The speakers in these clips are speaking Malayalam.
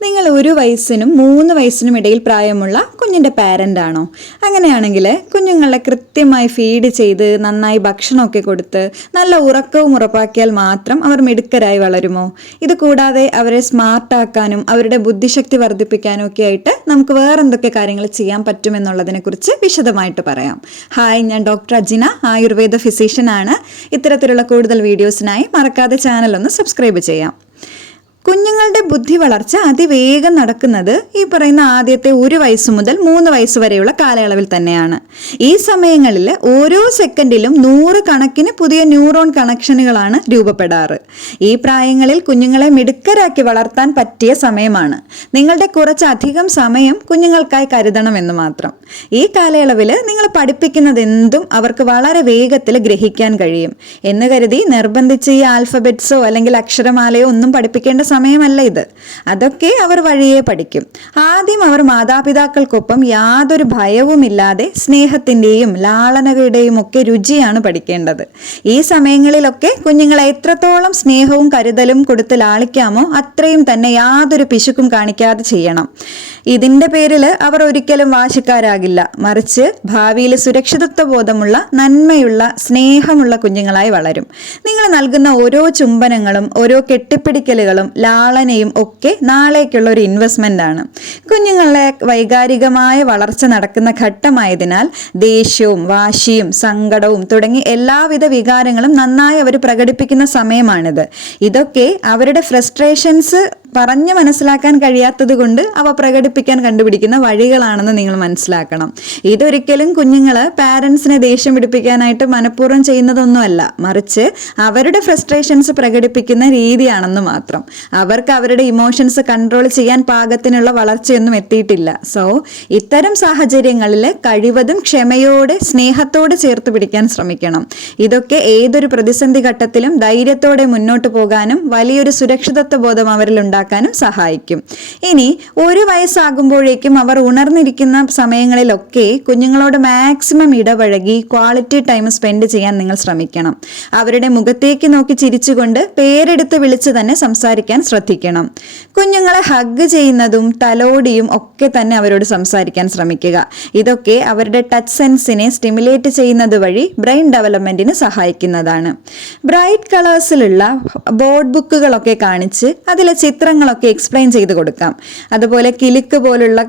നിങ്ങൾ 1 വയസ്സിനും 3 വയസ്സിനും ഇടയിൽ പ്രായമുള്ള കുഞ്ഞിൻ്റെ പാരൻ്റ് ആണോ? അങ്ങനെയാണെങ്കിൽ കുഞ്ഞുങ്ങളെ കൃത്യമായി ഫീഡ് ചെയ്ത് നന്നായി ഭക്ഷണമൊക്കെ കൊടുത്ത് നല്ല ഉറക്കവും ഉറപ്പാക്കിയാൽ മാത്രം അവർ മിടുക്കരായി വളരുമോ? ഇത് കൂടാതെ അവരെ സ്മാർട്ടാക്കാനും അവരുടെ ബുദ്ധിശക്തി വർദ്ധിപ്പിക്കാനും ഒക്കെ ആയിട്ട് നമുക്ക് വേറെ എന്തൊക്കെ കാര്യങ്ങൾ ചെയ്യാൻ പറ്റുമെന്നുള്ളതിനെ കുറിച്ച് വിശദമായിട്ട് പറയാം. ഹായ്, ഞാൻ ഡോക്ടർ അജിന, ആയുർവേദ ഫിസിഷ്യൻ ആണ്. ഇത്തരത്തിലുള്ള കൂടുതൽ വീഡിയോസിനായി മറക്കാതെ ചാനൽ ഒന്ന് സബ്സ്ക്രൈബ് ചെയ്യാം. കുഞ്ഞുങ്ങളുടെ ബുദ്ധി വളർച്ച അതിവേഗം നടക്കുന്നത് ഈ പറയുന്ന ആദ്യത്തെ 1 വയസ്സ് മുതൽ 3 വയസ്സ് വരെയുള്ള കാലയളവിൽ തന്നെയാണ്. ഈ സമയങ്ങളിൽ ഓരോ സെക്കൻഡിലും 100 കണക്കിന് പുതിയ ന്യൂറോൺ കണക്ഷനുകളാണ് രൂപപ്പെടാറ്. ഈ പ്രായങ്ങളിൽ കുഞ്ഞുങ്ങളെ മിടുക്കരാക്കി വളർത്താൻ പറ്റിയ സമയമാണ്. നിങ്ങളുടെ കുറച്ചധികം സമയം കുഞ്ഞുങ്ങൾക്കായി കരുതണമെന്ന് മാത്രം. ഈ കാലയളവിൽ നിങ്ങൾ പഠിപ്പിക്കുന്നത് എന്തും അവർക്ക് വളരെ വേഗത്തിൽ ഗ്രഹിക്കാൻ കഴിയും എന്ന് കരുതി നിർബന്ധിച്ച് ഈ ആൽഫബറ്റ്സോ അല്ലെങ്കിൽ അക്ഷരമാലയോ ഒന്നും പഠിപ്പിക്കേണ്ട സമയമല്ല ഇത്. അതൊക്കെ അവർ വഴിയേ പഠിക്കും. ആദ്യം അവർ മാതാപിതാക്കൾക്കൊപ്പം യാതൊരു ഭയവുമില്ലാതെ സ്നേഹത്തിൻ്റെയും ലാളനയുടെയും ഒക്കെ രുചിയാണ് പഠിക്കേണ്ടത്. ഈ സമയങ്ങളിലൊക്കെ കുഞ്ഞുങ്ങളെ എത്രത്തോളം സ്നേഹവും കരുതലും കൊടുത്ത് ലാളിക്കാമോ അത്രയും തന്നെ യാതൊരു പിശുക്കും കാണിക്കാതെ ചെയ്യണം. ഇതിൻ്റെ പേരിൽ അവർ ഒരിക്കലും വാശിക്കാരാകില്ല. മറിച്ച് ഭാവിയിൽ സുരക്ഷിതത്വ ബോധമുള്ള നന്മയുള്ള സ്നേഹമുള്ള കുഞ്ഞുങ്ങളായി വളരും. നിങ്ങൾ നൽകുന്ന ഓരോ ചുംബനങ്ങളും ഓരോ കെട്ടിപ്പിടിക്കലുകളും ലാളനയും ഒക്കെ നാളേക്കുള്ള ഒരു ഇൻവെസ്റ്റ്മെന്റ് ആണ്. കുഞ്ഞുങ്ങളുടെ വൈകാരികമായ വളർച്ച നടക്കുന്ന ഘട്ടമായതിനാൽ ദേഷ്യവും വാശിയും സങ്കടവും തുടങ്ങി എല്ലാവിധ വികാരങ്ങളും നന്നായി അവർ പ്രകടിപ്പിക്കുന്ന സമയമാണിത്. ഇതൊക്കെ അവരുടെ ഫ്രസ്ട്രേഷൻസ് പറഞ്ഞ് മനസ്സിലാക്കാൻ കഴിയാത്തത് കൊണ്ട് അവ പ്രകടിപ്പിക്കാൻ കണ്ടുപിടിക്കുന്ന വഴികളാണെന്ന് നിങ്ങൾ മനസ്സിലാക്കണം. ഇതൊരിക്കലും കുഞ്ഞുങ്ങൾ പാരൻസിനെ ദേഷ്യം പിടിപ്പിക്കാനായിട്ട് മനഃപൂർവ്വം ചെയ്യുന്നതൊന്നുമല്ല, മറിച്ച് അവരുടെ ഫ്രസ്ട്രേഷൻസ് പ്രകടിപ്പിക്കുന്ന രീതിയാണെന്ന് മാത്രം. അവർക്ക് അവരുടെ ഇമോഷൻസ് കൺട്രോൾ ചെയ്യാൻ പാകത്തിനുള്ള വളർച്ചയൊന്നും എത്തിയിട്ടില്ല. സോ ഇത്തരം സാഹചര്യങ്ങളിൽ കഴിവതും ക്ഷമയോടെ സ്നേഹത്തോടെ ചേർത്ത് പിടിക്കാൻ ശ്രമിക്കണം. ഇതൊക്കെ ഏതൊരു പ്രതിസന്ധി ഘട്ടത്തിലും ധൈര്യത്തോടെ മുന്നോട്ട് പോകാനും വലിയൊരു സുരക്ഷിതത്വ ബോധം അവരിൽ ഉണ്ടാക്കാനും സഹായിക്കും. ഇനി 1 വയസ്സാകുമ്പോഴേക്കും അവർ ഉണർന്നിരിക്കുന്ന സമയങ്ങളിലൊക്കെ കുഞ്ഞുങ്ങളോട് മാക്സിമം ഇടപഴകി ക്വാളിറ്റി ടൈം സ്പെൻഡ് ചെയ്യാൻ നിങ്ങൾ ശ്രമിക്കണം. അവരുടെ മുഖത്തേക്ക് നോക്കി ചിരിച്ചുകൊണ്ട് പേരെടുത്ത് വിളിച്ച് തന്നെ സംസാരിക്കാൻ ശ്രദ്ധിക്കണം. കുഞ്ഞുങ്ങളെ ഹഗ് ചെയ്യുന്നതും തലോടിയും ഒക്കെ തന്നെ അവരോട് സംസാരിക്കാൻ ശ്രമിക്കുക. ഇതൊക്കെ അവരുടെ ടച്ച് സെൻസിനെ സ്റ്റിമുലേറ്റ് ചെയ്യുന്നത് വഴി ബ്രെയിൻ ഡെവലപ്മെന്റിന് സഹായിക്കുന്നതാണ്. ബ്രൈറ്റ് കളേഴ്സിലുള്ള ബോർഡ് ബുക്കുകളൊക്കെ കാണിച്ച് അതിലെ ചിത്രങ്ങളൊക്കെ എക്സ്പ്ലെയിൻ ചെയ്ത് കൊടുക്കാം. അതുപോലെ കിലുക്ക് പോലുള്ള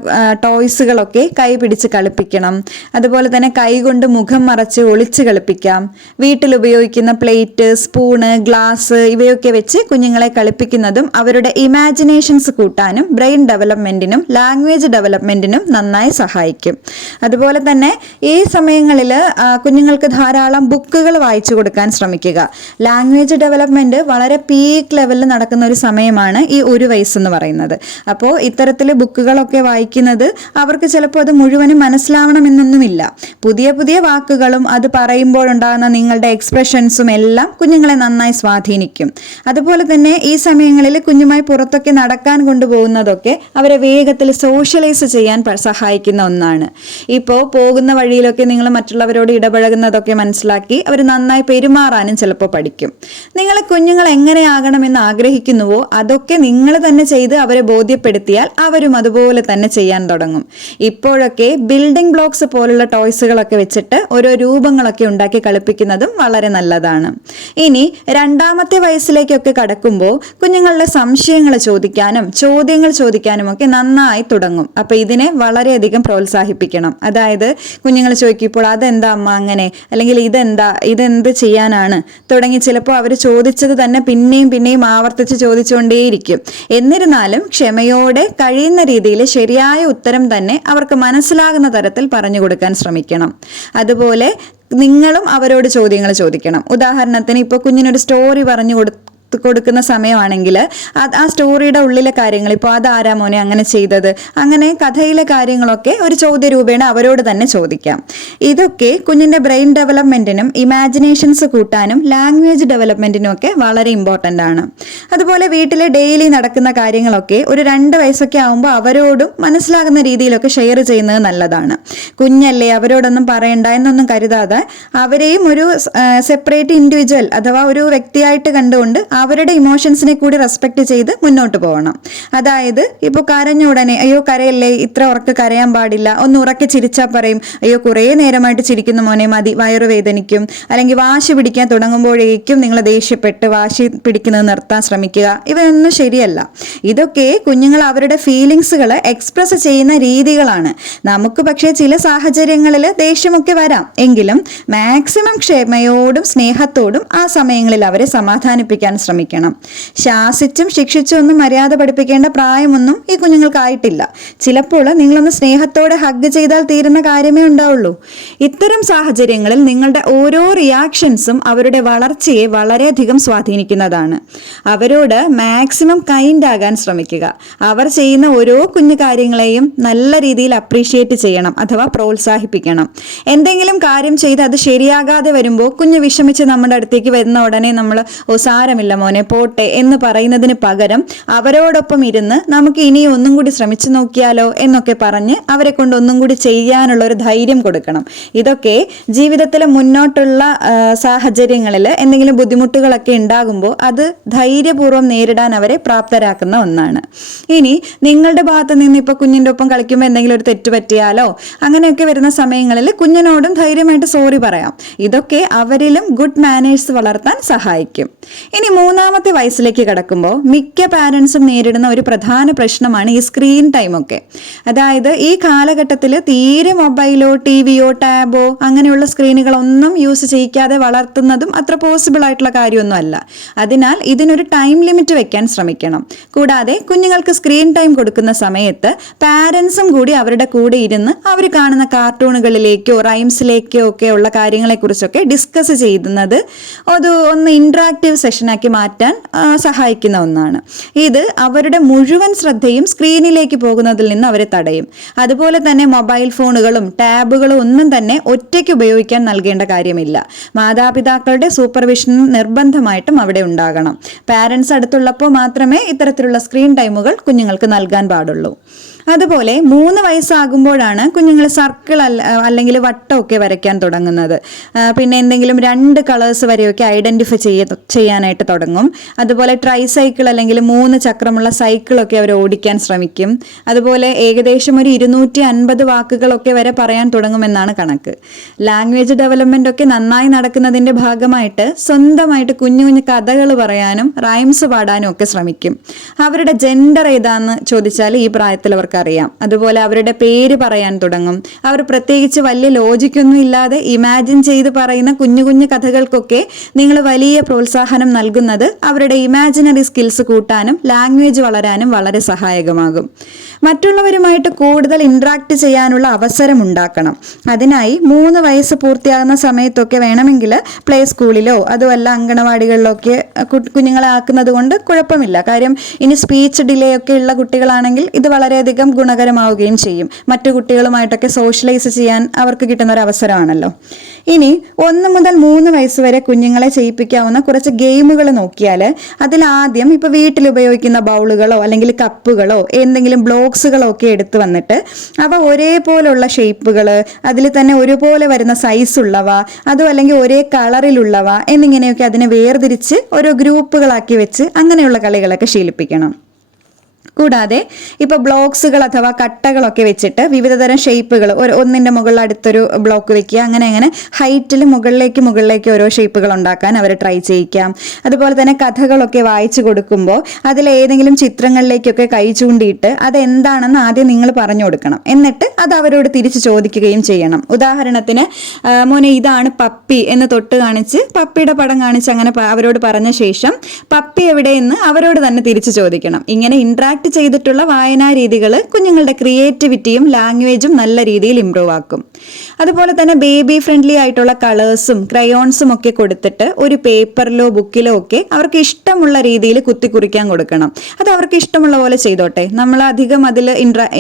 ടോയ്സുകളൊക്കെ കൈ പിടിച്ച് കളിപ്പിക്കണം. അതുപോലെ തന്നെ കൈ കൊണ്ട് മുഖം മറച്ച് ഒളിച്ച് കളിപ്പിക്കാം. വീട്ടിൽ ഉപയോഗിക്കുന്ന പ്ലേറ്റ്, സ്പൂണ്, ഗ്ലാസ് ഇവയൊക്കെ വെച്ച് കുഞ്ഞുങ്ങളെ കളിപ്പിക്കുന്നതും അവരുടെ ഇമാജിനേഷൻസ് കൂട്ടാനും ബ്രെയിൻ ഡെവലപ്മെന്റിനും ലാംഗ്വേജ് ഡെവലപ്മെന്റിനും നന്നായി സഹായിക്കും. അതുപോലെ തന്നെ ഈ സമയങ്ങളിൽ കുഞ്ഞുങ്ങൾക്ക് ധാരാളം ബുക്കുകൾ വായിച്ചു കൊടുക്കാൻ ശ്രമിക്കുക. ലാംഗ്വേജ് ഡെവലപ്മെന്റ് വളരെ പീക്ക് ലെവലിൽ നടക്കുന്ന ഒരു സമയമാണ് ഈ 1 വയസ്സെന്ന് പറയുന്നത്. അപ്പോൾ ഇത്തരത്തിൽ ബുക്കുകളൊക്കെ വായിക്കുന്നത് അവർക്ക് ചിലപ്പോൾ അത് മുഴുവനും മനസ്സിലാവണമെന്നൊന്നുമില്ല. പുതിയ പുതിയ വാക്കുകളും അത് പറയുമ്പോഴുണ്ടാകുന്ന നിങ്ങളുടെ എക്സ്പ്രഷൻസും എല്ലാം കുഞ്ഞുങ്ങളെ നന്നായി സ്വാധീനിക്കും. അതുപോലെ തന്നെ ഈ സമയങ്ങളിൽ കുഞ്ഞുമായി പുറത്തൊക്കെ നടക്കാൻ കൊണ്ടുപോകുന്നതൊക്കെ അവരെ വേഗത്തിൽ സോഷ്യലൈസ് ചെയ്യാൻ സഹായിക്കുന്ന ഒന്നാണ്. ഇപ്പോൾ പോകുന്ന വഴിയിലൊക്കെ നിങ്ങൾ മറ്റുള്ളവരോട് ഇടപഴകുന്നതൊക്കെ മനസ്സിലാക്കി അവർ നന്നായി പെരുമാറാനും ചിലപ്പോൾ പഠിക്കും. നിങ്ങൾ കുഞ്ഞുങ്ങൾ എങ്ങനെയാകണമെന്ന് ആഗ്രഹിക്കുന്നുവോ അതൊക്കെ നിങ്ങൾ തന്നെ ചെയ്ത് അവരെ ബോധ്യപ്പെടുത്തിയാൽ അവരും അതുപോലെ തന്നെ ചെയ്യാൻ തുടങ്ങും. ഇപ്പോഴൊക്കെ ബിൽഡിംഗ് ബ്ലോക്സ് പോലുള്ള ടോയ്സുകളൊക്കെ വെച്ചിട്ട് ഓരോ രൂപങ്ങളൊക്കെ ഉണ്ടാക്കി കളിപ്പിക്കുന്നതും വളരെ നല്ലതാണ്. ഇനി 2ാമത്തെ വയസ്സിലേക്കൊക്കെ കടക്കുമ്പോൾ കുഞ്ഞുങ്ങളുടെ സംശയങ്ങൾ ചോദിക്കാനും ചോദ്യങ്ങൾ ചോദിക്കാനും ഒക്കെ നന്നായി തുടങ്ങും. അപ്പൊ ഇതിനെ വളരെയധികം പ്രോത്സാഹിപ്പിക്കണം. അതായത് കുഞ്ഞുങ്ങൾ ചോദിക്കുമ്പോൾ അതെന്താ അമ്മ അങ്ങനെ, അല്ലെങ്കിൽ ഇതെന്ത് ചെയ്യാനാണ് തുടങ്ങി ചിലപ്പോൾ അവർ ചോദിച്ചത് തന്നെ പിന്നെയും ആവർത്തിച്ച് ചോദിച്ചുകൊണ്ടേയിരിക്കും. എന്നിരുന്നാലും ക്ഷമയോടെ കഴിയുന്ന രീതിയിൽ ശരിയായ ഉത്തരം തന്നെ അവർക്ക് മനസ്സിലാകുന്ന തരത്തിൽ പറഞ്ഞു കൊടുക്കാൻ ശ്രമിക്കണം. അതുപോലെ നിങ്ങളും അവരോട് ചോദ്യങ്ങൾ ചോദിക്കണം. ഉദാഹരണത്തിന് ഇപ്പോൾ കുഞ്ഞിനൊരു സ്റ്റോറി പറഞ്ഞു കൊടുക്കുന്ന സമയമാണെങ്കിൽ ആ സ്റ്റോറിയുടെ ഉള്ളിലെ കാര്യങ്ങൾ, ഇപ്പോൾ അതാരാ മോനെ അങ്ങനെ ചെയ്തത്, അങ്ങനെ കഥയിലെ കാര്യങ്ങളൊക്കെ ഒരു ചോദ്യ രൂപേണ അവരോട് തന്നെ ചോദിക്കാം. ഇതൊക്കെ കുഞ്ഞിൻ്റെ ബ്രെയിൻ ഡെവലപ്മെന്റിനും ഇമാജിനേഷൻസ് കൂട്ടാനും ലാംഗ്വേജ് ഡെവലപ്മെന്റിനും ഒക്കെ വളരെ ഇമ്പോർട്ടൻ്റ് ആണ്. അതുപോലെ വീട്ടിലെ ഡെയിലി നടക്കുന്ന കാര്യങ്ങളൊക്കെ ഒരു 2 വയസ്സൊക്കെ ആകുമ്പോൾ അവരോടും മനസ്സിലാകുന്ന രീതിയിലൊക്കെ ഷെയർ ചെയ്യുന്നത് നല്ലതാണ്. കുഞ്ഞല്ലേ അവരോടൊന്നും പറയണ്ട എന്നൊന്നും കരുതാതെ അവരെയും ഒരു സെപ്പറേറ്റ് ഇൻഡിവിജ്വൽ അഥവാ ഒരു വ്യക്തിയായിട്ട് കണ്ടുകൊണ്ട് അവരുടെ ഇമോഷൻസിനെ കൂടി റെസ്പെക്ട് ചെയ്ത് മുന്നോട്ട് പോകണം. അതായത് ഇപ്പോൾ കരഞ്ഞ ഉടനെ അയ്യോ കരയല്ലേ, ഇത്ര ഉറക്കെ കരയാൻ പാടില്ല, ഒന്ന് ഉറക്കെ ചിരിച്ചാൽ പറയും അയ്യോ കുറേ നേരമായിട്ട് ചിരിക്കുന്ന മോനെ മതി, വയറുവേദനിക്കും. അല്ലെങ്കിൽ വാശി പിടിക്കാൻ തുടങ്ങുമ്പോഴേക്കും നിങ്ങൾ ദേഷ്യപ്പെട്ട് വാശി പിടിക്കുന്നത് നിർത്താൻ ശ്രമിക്കുക. ഇവയൊന്നും ശരിയല്ല. ഇതൊക്കെ കുഞ്ഞുങ്ങൾ അവരുടെ ഫീലിങ്സുകൾ എക്സ്പ്രസ് ചെയ്യുന്ന രീതികളാണ്. നമുക്ക് പക്ഷേ ചില സാഹചര്യങ്ങളിൽ ദേഷ്യമൊക്കെ വരാം, എങ്കിലും മാക്സിമം ക്ഷമയോടും സ്നേഹത്തോടും ആ സമയങ്ങളിൽ അവരെ സമാധാനിപ്പിക്കാൻ ശ്രമിക്കണം. ശാസിച്ചും ശിക്ഷിച്ചും ഒന്നും മര്യാദ പഠിപ്പിക്കേണ്ട പ്രായമൊന്നും ഈ കുഞ്ഞുങ്ങൾക്കായിട്ടില്ല. ചിലപ്പോൾ നിങ്ങളൊന്ന് സ്നേഹത്തോടെ ഹഗ് ചെയ്താൽ തീരുന്ന കാര്യമേ ഉണ്ടാവുള്ളൂ. ഇത്തരം സാഹചര്യങ്ങളിൽ നിങ്ങളുടെ ഓരോ റിയാക്ഷൻസും അവരുടെ വളർച്ചയെ വളരെയധികം സ്വാധീനിക്കുന്നതാണ്. അവരോട് മാക്സിമം കൈൻഡ് ആകാൻ ശ്രമിക്കുക. അവർ ചെയ്യുന്ന ഓരോ കുഞ്ഞു കാര്യങ്ങളെയും നല്ല രീതിയിൽ അപ്രീഷിയേറ്റ് ചെയ്യണം അഥവാ പ്രോത്സാഹിപ്പിക്കണം. എന്തെങ്കിലും കാര്യം ചെയ്ത് അത് ശരിയാകാതെ വരുമ്പോൾ കുഞ്ഞ് വിഷമിച്ച് നമ്മുടെ അടുത്തേക്ക് വരുന്ന ഉടനെ നമ്മൾ ഓ സാരമില്ല മോനെ പോട്ടെ എന്ന് പറയുന്നതിന് പകരം അവരോടൊപ്പം ഇരുന്ന് നമുക്ക് ഇനി ഒന്നും കൂടി ശ്രമിച്ചു നോക്കിയാലോ എന്നൊക്കെ പറഞ്ഞ് അവരെ കൊണ്ട് ഒന്നും കൂടി ചെയ്യാനുള്ള ഒരു ധൈര്യം കൊടുക്കണം. ഇതൊക്കെ ജീവിതത്തിലെ മുന്നോട്ടുള്ള സാഹചര്യങ്ങളിൽ എന്തെങ്കിലും ബുദ്ധിമുട്ടുകളൊക്കെ ഉണ്ടാകുമ്പോൾ അത് ധൈര്യപൂർവ്വം നേരിടാൻ അവരെ പ്രാപ്തരാക്കുന്ന ഒന്നാണ്. ഇനി നിങ്ങളുടെ ഭാഗത്ത് നിന്ന് ഇപ്പോൾ കുഞ്ഞിൻ്റെ ഒപ്പം കളിക്കുമ്പോൾ എന്തെങ്കിലും ഒരു തെറ്റ് പറ്റിയാലോ അങ്ങനെയൊക്കെ വരുന്ന സമയങ്ങളിൽ കുഞ്ഞിനോടും ധൈര്യമായിട്ട് സോറി പറയാം. ഇതൊക്കെ അവരിലും ഗുഡ് മാനേഴ്സ് വളർത്താൻ സഹായിക്കും. ഇനി 3-ാമത്തെ വയസ്സിലേക്ക് കടക്കുമ്പോൾ മിക്ക പാരൻസും നേരിടുന്ന ഒരു പ്രധാന പ്രശ്നമാണ് ഈ സ്ക്രീൻ ടൈമൊക്കെ. അതായത് ഈ കാലഘട്ടത്തിൽ തീരെ മൊബൈലോ ടിവിയോ ടാബോ അങ്ങനെയുള്ള സ്ക്രീനുകളൊന്നും യൂസ് ചെയ്യിക്കാതെ വളർത്തുന്നതും അത്ര പോസിബിൾ ആയിട്ടുള്ള കാര്യമൊന്നും അല്ല. അതിനാൽ ഇതിനൊരു ടൈം ലിമിറ്റ് വെക്കാൻ ശ്രമിക്കണം. കൂടാതെ കുഞ്ഞുങ്ങൾക്ക് സ്ക്രീൻ ടൈം കൊടുക്കുന്ന സമയത്ത് പാരൻസും കൂടി അവരുടെ കൂടെ ഇരുന്ന് അവർ കാണുന്ന കാർട്ടൂണുകളിലേക്കോ റൈംസിലേക്കോ ഒക്കെ ഉള്ള കാര്യങ്ങളെക്കുറിച്ചൊക്കെ ഡിസ്കസ് ചെയ്യുന്നത് ഒന്ന് ഇൻട്രാക്റ്റീവ് സെഷനാക്കി മാറ്റാൻ സഹായിക്കുന്ന ഒന്നാണ്. ഇത് അവരുടെ മുഴുവൻ ശ്രദ്ധയും സ്ക്രീനിലേക്ക് പോകുന്നതിൽ നിന്ന് അവരെ തടയും. അതുപോലെ തന്നെ മൊബൈൽ ഫോണുകളും ടാബുകളും ഒന്നും തന്നെ ഒറ്റയ്ക്ക് ഉപയോഗിക്കാൻ നൽകേണ്ട കാര്യമില്ല. മാതാപിതാക്കളുടെ സൂപ്പർവിഷൻ നിർബന്ധമായിട്ടും അവിടെ ഉണ്ടാകണം. പാരൻസ് അടുത്തുള്ളപ്പോൾ മാത്രമേ ഇത്തരത്തിലുള്ള സ്ക്രീൻ ടൈമുകൾ കുഞ്ഞുങ്ങൾക്ക് നൽകാൻ പാടുള്ളൂ. അതുപോലെ 3 വയസ്സാകുമ്പോഴാണ് കുഞ്ഞുങ്ങൾ സർക്കിൾ അല്ലെങ്കിൽ വട്ടമൊക്കെ വരയ്ക്കാൻ തുടങ്ങുന്നത്. പിന്നെ എന്തെങ്കിലും 2 കളേഴ്സ് വരെയൊക്കെ ഐഡന്റിഫൈ ചെയ്യാനായിട്ട് തുടങ്ങും. അതുപോലെ ട്രൈസൈക്കിൾ അല്ലെങ്കിൽ 3 ചക്രമുള്ള സൈക്കിളൊക്കെ അവർ ഓടിക്കാൻ ശ്രമിക്കും. അതുപോലെ ഏകദേശം ഒരു 250 വാക്കുകളൊക്കെ വരെ പറയാൻ തുടങ്ങുമെന്നാണ് കണക്ക്. ലാംഗ്വേജ് ഡെവലപ്മെന്റ് ഒക്കെ നന്നായി നടക്കുന്നതിന്റെ ഭാഗമായിട്ട് സ്വന്തമായിട്ട് കുഞ്ഞു കുഞ്ഞു കഥകൾ പറയാനും റൈംസ് പാടാനും ഒക്കെ ശ്രമിക്കും. അവരുടെ ജെൻഡർ ഏതാന്ന് ചോദിച്ചാൽ ഈ പ്രായത്തിൽ അവർക്ക് അറിയാം. അതുപോലെ അവരുടെ പേര് പറയാൻ തുടങ്ങും. അവർ പ്രത്യേകിച്ച് വലിയ ലോജിക്കൊന്നും ഇല്ലാതെ ഇമാജിൻ ചെയ്ത് പറയുന്ന കുഞ്ഞു കുഞ്ഞു കഥകൾക്കൊക്കെ നിങ്ങൾ വലിയ പ്രോത്സാഹനം നൽകുന്നത് അവരുടെ ഇമാജിനറി സ്കിൽസ് കൂട്ടാനും ലാംഗ്വേജ് വളരാനും വളരെ സഹായകമാകും. മറ്റുള്ളവരുമായിട്ട് കൂടുതൽ ഇൻട്രാക്ട് ചെയ്യാനുള്ള അവസരം ഉണ്ടാക്കണം. അതിനായി 3 വയസ്സ് പൂർത്തിയാകുന്ന സമയത്തൊക്കെ വേണമെങ്കിൽ പ്ലേ സ്കൂളിലോ അതുമല്ല അങ്കണവാടികളിലോ ഒക്കെ കുഞ്ഞുങ്ങളെ ആക്കുന്നത് കൊണ്ട് കുഴപ്പമില്ല. കാര്യം ഇനി സ്പീച്ച് ഡിലേ ഒക്കെ ഉള്ള കുട്ടികളാണെങ്കിൽ ഇത് വളരെയധികം ഗുണകരമാവുകയും ചെയ്യും. മറ്റു കുട്ടികളുമായിട്ടൊക്കെ സോഷ്യലൈസ് ചെയ്യാൻ അവർക്ക് കിട്ടുന്ന ഒരു അവസരമാണല്ലോ. ഇനി 1 മുതൽ 3 വയസ്സ് വരെ കുഞ്ഞുങ്ങളെ ചെയ്യിപ്പിക്കാവുന്ന കുറച്ച് ഗെയിമുകൾ നോക്കിയാൽ അതിൽ ആദ്യം ഇപ്പോൾ വീട്ടിൽ ഉപയോഗിക്കുന്ന ബൗളുകളോ അല്ലെങ്കിൽ കപ്പുകളോ എന്തെങ്കിലും ബ്ലോക്സുകളോ ഒക്കെ എടുത്തു വന്നിട്ട് അവ ഒരേപോലുള്ള ഷേപ്പുകൾ, അതിൽ തന്നെ ഒരുപോലെ വരുന്ന സൈസ് ഉള്ളവ, അതും അല്ലെങ്കിൽ ഒരേ കളറിലുള്ളവ എന്നിങ്ങനെയൊക്കെ അതിനെ വേർതിരിച്ച് ഓരോ ഗ്രൂപ്പുകളാക്കി വെച്ച് അങ്ങനെയുള്ള കളികളൊക്കെ ശീലിപ്പിക്കണം. കൂടാതെ ഇപ്പോൾ ബ്ലോക്സുകൾ അഥവാ കട്ടകളൊക്കെ വെച്ചിട്ട് വിവിധതരം ഷേപ്പുകൾ ഒന്നിൻ്റെ മുകളിൽ അടുത്തൊരു ബ്ലോക്ക് വെക്കുക, അങ്ങനെ ഹൈറ്റിൽ മുകളിലേക്ക് ഓരോ ഷേപ്പുകൾ ഉണ്ടാക്കാൻ അവർ ട്രൈ ചെയ്യിക്കാം. അതുപോലെ തന്നെ കഥകളൊക്കെ വായിച്ചു കൊടുക്കുമ്പോൾ അതിലേതെങ്കിലും ചിത്രങ്ങളിലേക്കൊക്കെ കൈ ചൂണ്ടിയിട്ട് അതെന്താണെന്ന് ആദ്യം നിങ്ങൾ പറഞ്ഞു കൊടുക്കണം. എന്നിട്ട് അത് അവരോട് തിരിച്ച് ചോദിക്കുകയും ചെയ്യണം. ഉദാഹരണത്തിന് മോനെ ഇതാണ് പപ്പി എന്ന് തൊട്ട് കാണിച്ച് പപ്പിയുടെ പടം കാണിച്ച് അങ്ങനെ അവരോട് പറഞ്ഞ ശേഷം പപ്പി എവിടെയെന്ന് അവരോട് തന്നെ തിരിച്ചു ചോദിക്കണം. ഇങ്ങനെ ഇൻട്രാക്ട് ചെയ്തിട്ടുള്ള വായനാ രീതികൾ കുഞ്ഞുങ്ങളുടെ ക്രിയേറ്റിവിറ്റിയും ലാംഗ്വേജും നല്ല രീതിയിൽ ഇംപ്രൂവ് ആക്കും. അതുപോലെ തന്നെ ബേബി ഫ്രണ്ട്ലി ആയിട്ടുള്ള കളേഴ്സും ക്രയോൺസും ഒക്കെ കൊടുത്തിട്ട് ഒരു പേപ്പറിലോ ബുക്കിലോ ഒക്കെ അവർക്ക് ഇഷ്ടമുള്ള രീതിയിൽ കുത്തിക്കുറിക്കാൻ കൊടുക്കണം. അത് അവർക്ക് ഇഷ്ടമുള്ള പോലെ ചെയ്തോട്ടെ, നമ്മൾ അധികം അതിൽ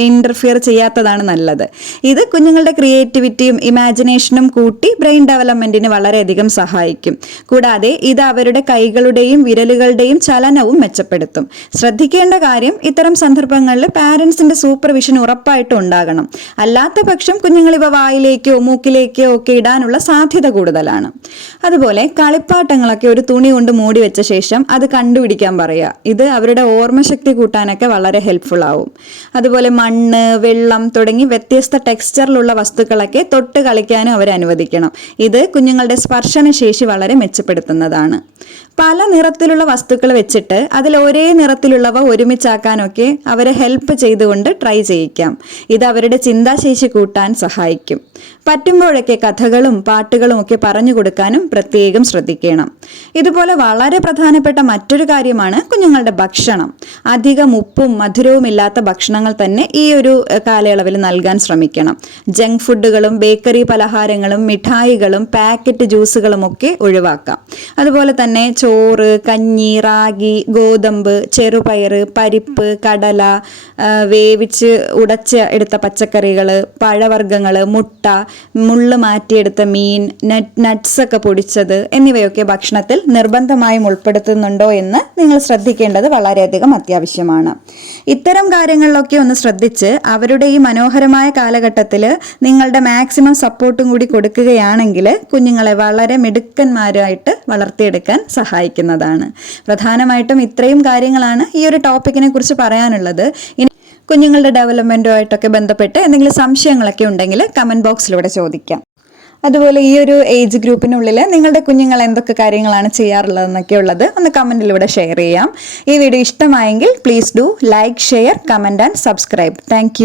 ഇന്റർഫിയർ ചെയ്യാത്തതാണ് നല്ലത്. ഇത് കുഞ്ഞുങ്ങളുടെ ക്രിയേറ്റിവിറ്റിയും ഇമാജിനേഷനും കൂട്ടി ബ്രെയിൻ ഡെവലപ്മെന്റിന് വളരെയധികം സഹായിക്കും. കൂടാതെ ഇത് അവരുടെ കൈകളുടെയും വിരലുകളുടെയും ചലനവും മെച്ചപ്പെടുത്തും. ശ്രദ്ധിക്കേണ്ട കാര്യം ഇത്തരം സന്ദർഭങ്ങളിൽ പാരൻസിന്റെ സൂപ്പർവിഷൻ ഉറപ്പായിട്ടും ഉണ്ടാകണം. അല്ലാത്ത പക്ഷം കുഞ്ഞുങ്ങൾ ഇവ വായിലേക്കോ മൂക്കിലേക്കോ ഒക്കെ ഇടാനുള്ള സാധ്യത കൂടുതലാണ്. അതുപോലെ കളിപ്പാട്ടങ്ങളൊക്കെ ഒരു തുണി കൊണ്ട് മൂടി വെച്ച ശേഷം അത് കണ്ടുപിടിക്കാൻ പറയുക. ഇത് അവരുടെ ഓർമ്മശക്തി കൂട്ടാനൊക്കെ വളരെ ഹെൽപ്ഫുൾ ആവും. അതുപോലെ മണ്ണ്, വെള്ളം തുടങ്ങി വ്യത്യസ്ത ടെക്സ്ചറിലുള്ള വസ്തുക്കളൊക്കെ തൊട്ട് കളിക്കാനും അവരെ അനുവദിക്കണം. ഇത് കുഞ്ഞുങ്ങളുടെ സ്പർശനശേഷി വളരെ മെച്ചപ്പെടുത്തുന്നതാണ്. പല നിറത്തിലുള്ള വസ്തുക്കൾ വെച്ചിട്ട് അതിൽ ഒരേ നിറത്തിലുള്ളവ ഒരുമിച്ചാക്കാനൊക്കെ അവരെ ഹെൽപ്പ് ചെയ്തുകൊണ്ട് ട്രൈ ചെയ്യിക്കാം. ഇത് അവരുടെ ചിന്താശേഷി കൂട്ടാൻ സഹായിക്കും. പറ്റുമ്പോഴൊക്കെ കഥകളും പാട്ടുകളും ഒക്കെ പറഞ്ഞു കൊടുക്കാനും പ്രത്യേകം ശ്രദ്ധിക്കണം. ഇതുപോലെ വളരെ പ്രധാനപ്പെട്ട മറ്റൊരു കാര്യമാണ് കുഞ്ഞുങ്ങളുടെ ഭക്ഷണം. അധികം ഉപ്പും മധുരവും ഇല്ലാത്ത ഭക്ഷണങ്ങൾ തന്നെ ഈ ഒരു കാലയളവിൽ നൽകാൻ ശ്രമിക്കണം. ജങ്ക് ഫുഡുകളും ബേക്കറി പലഹാരങ്ങളും മിഠായികളും പാക്കറ്റ് ജ്യൂസുകളും ഒക്കെ ഒഴിവാക്കാം. അതുപോലെ തന്നെ ചോറ്, കഞ്ഞി, റാഗി, ഗോതമ്പ്, ചെറുപയർ, പരിപ്പ്, കടല, വേവിച്ച് ഉടച്ച് എടുത്ത പച്ചക്കറികൾ, പഴവർഗ്ഗങ്ങൾ, മുട്ട, മുള്ള് മാറ്റിയെടുത്ത മീൻ, നട്ട്സ് ഒക്കെ പൊടിച്ചത് എന്നിവയൊക്കെ ഭക്ഷണത്തിൽ നിർബന്ധമായും ഉൾപ്പെടുത്തുന്നുണ്ടോ എന്ന് നിങ്ങൾ ശ്രദ്ധിക്കേണ്ടത് വളരെയധികം അത്യാവശ്യമാണ്. ഇത്തരം കാര്യങ്ങളിലൊക്കെ ഒന്ന് ശ്രദ്ധിച്ച് അവരുടെ ഈ മനോഹരമായ കാലഘട്ടത്തിൽ നിങ്ങളുടെ മാക്സിമം സപ്പോർട്ടും കൂടി കൊടുക്കുകയാണെങ്കിൽ കുഞ്ഞുങ്ങളെ വളരെ മിടുക്കന്മാരായിട്ട് വളർത്തിയെടുക്കാൻ സഹായിക്കുന്നതാണ്. പ്രധാനമായിട്ടും ഇത്രയും കാര്യങ്ങളാണ് ഈ ഒരു ടോപ്പിക്കിനെ കുറിച്ച് പറയാനുള്ളത്. കുഞ്ഞുങ്ങളുടെ ഡെവലപ്മെൻറ്റുമായിട്ടൊക്കെ ബന്ധപ്പെട്ട് എന്തെങ്കിലും സംശയങ്ങളൊക്കെ ഉണ്ടെങ്കിൽ കമൻറ്റ് ബോക്സിലൂടെ ചോദിക്കാം. അതുപോലെ ഈ ഒരു ഏജ് ഗ്രൂപ്പിനുള്ളിൽ നിങ്ങളുടെ കുഞ്ഞുങ്ങൾ എന്തൊക്കെ കാര്യങ്ങളാണ് ചെയ്യാറുള്ളതെന്നൊക്കെ ഉള്ളത് ഒന്ന് കമൻറ്റിലൂടെ ഷെയർ ചെയ്യാം. ഈ വീഡിയോ ഇഷ്ടമായെങ്കിൽ please do like, share, comment and subscribe. Thank